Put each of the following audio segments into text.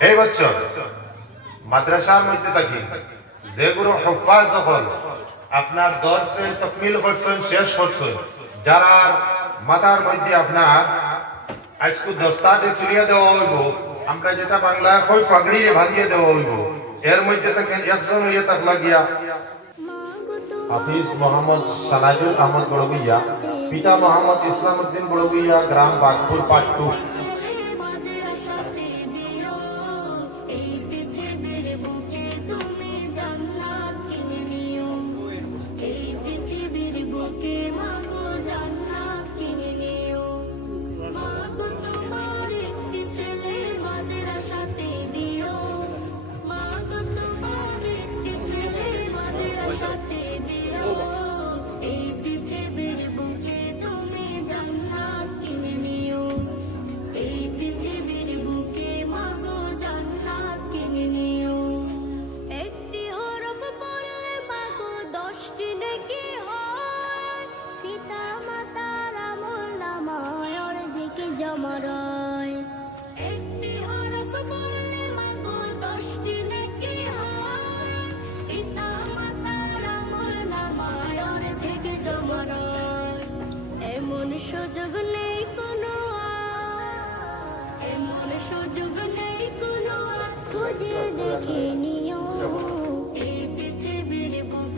এই বছর মাদ্রাসার মধ্যে থাকি যেগুলো হুফাজ হল আপনার দর্শে তাকমিল করছেন, শেষ করছেন, যারা মাথার মধ্যে আপনার আজকে দস্তাতে তুলিয়ে দেওয়া হইব, আমরা যেটা বাংলা কই পাগড়ি বাঁধিয়ে দেওয়া হইব, এর মধ্যে থেকে একজন হইয়া তাক লাগিয়া হাফিজ মোহাম্মদ সানাজুল আহমদ বড়বুইয়া, পিতা মোহাম্মদ ইসলামউদ্দিন বড়বুইয়া, গ্রাম বাগপুর, পার্ট 2।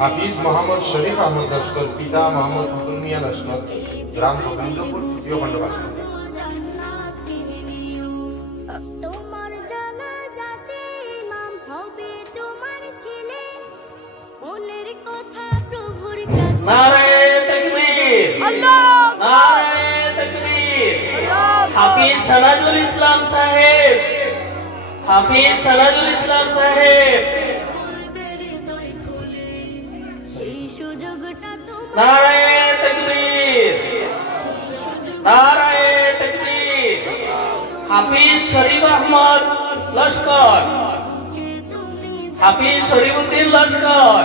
হাফিজ মোহাম্মদ শরীফ আহমদ লস্কর, পিতা মোহাম্মদ হুকুম মিয়া লস্কর, গ্রাম গোবিন্দপুর, তৃতীয় খণ্ডবাস। নারায়ে তাকবীর, নারায়ে তাকবীর। হাফিজ সানাজুল ইসলাম সাহেব, হাফিজ সানাজুল ইসলাম সাহেব, নারায়ে তাকবীর, নারায়ে তাকবীর। হাফিজ শরীফ আহমদ লস্কর, হাফিজ শরীফউদ্দিন লস্কর।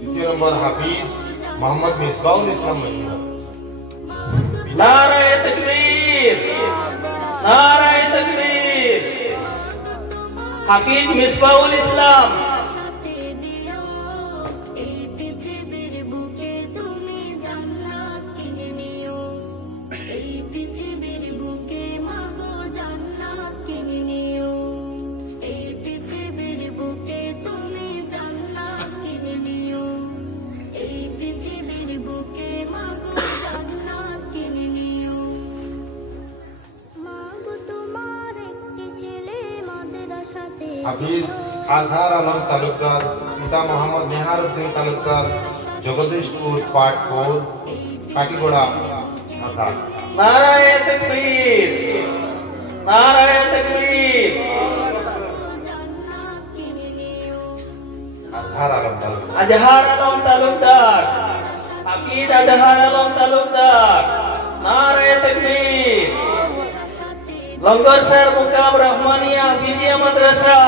দ্বিতীয় নম্বর হাফিজ মোহাম্মদ মিসবাউল ইসলাম মদিনা। নারায়ে তাকবীর, নারায়ে তাকবীর। হাফিজ মিসবাউল ইসলাম, হাফিজ আজহার আলম তালুকদার, পিতা মোহাম্মদ নেহারউদ্দিন তালুকদার, জগদীশপুর, পার্ট 4, কাটিগোড়া, আসাম। নারায়ে তাকবীর, নারায়ে তাকবীর। আজহার আলম তালুকদার, আজহার আলম তালুকদার, হাফিজ আজহার আলম তালুকদার। নারায়ে তাকবীর। লঙ্গর স্যার মুকাম রহমানিয়া হাফিজিয়া মাদ্রাসা।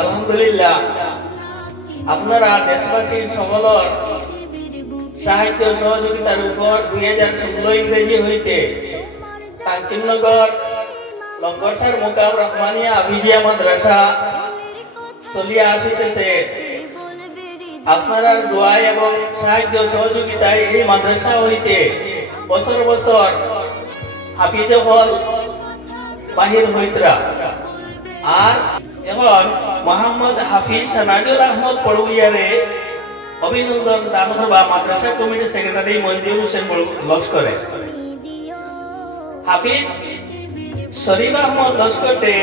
আলহামদুলিল্লাহ, আপনারা দেশবাসীর সকলের সাহিত্য সহযোগিতার উপর 2016 ইংরেজি হইতে কাঞ্চননগর লঙ্গরসার মুকাম রহমানিয়া হাফিজিয়া মাদ্রাসা চলিয়া আসিতেছে। আপনারা দোয়া এবং সাহায্য সহযোগিতায় এই মাদ্রাসা হইতে বছর বছর হাফিজ হল বাহির হইতরা। আর এখন মোহাম্মদ হাফিজ সানাজুল আহমদ বড়বুইয়ারে অভিনন্দন দান বা মাদ্রাসা কমিটির সেক্রেটারি মঞ্জুর হোসেন লস্করে। হাফিজ শরীফ আহমদ লস্করে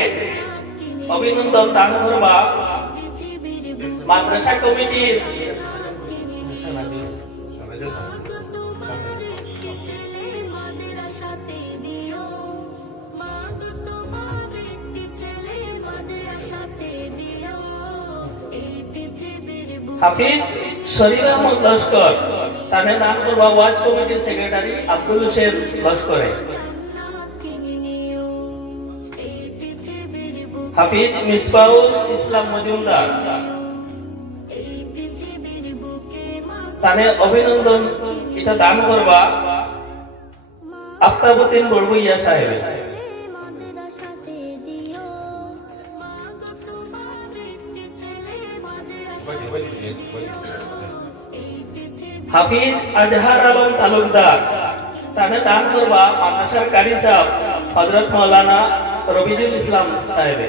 অভিনন্দন দান বা মাদ্রাসা কমিটির হাফিজ শরীফ আহমদ লস্কর, তার নাম করবা ওয়াজ কমিটির সেক্রেটারি আব্দুল হোসেন লস্করে। হাফিজ মিসবাউল ইসলাম মজুমদার, তানে অভিনন্দন এটা দান করবা আফতাবুদ্দিন বড়বুইয়া সাহেব। হাফিজ আজহার আলম তালুকদার, তানে দান করবা মাদ্রাসার কারি সাহেব হযরত মাওলানা রবিজুল ইসলাম সাহেব।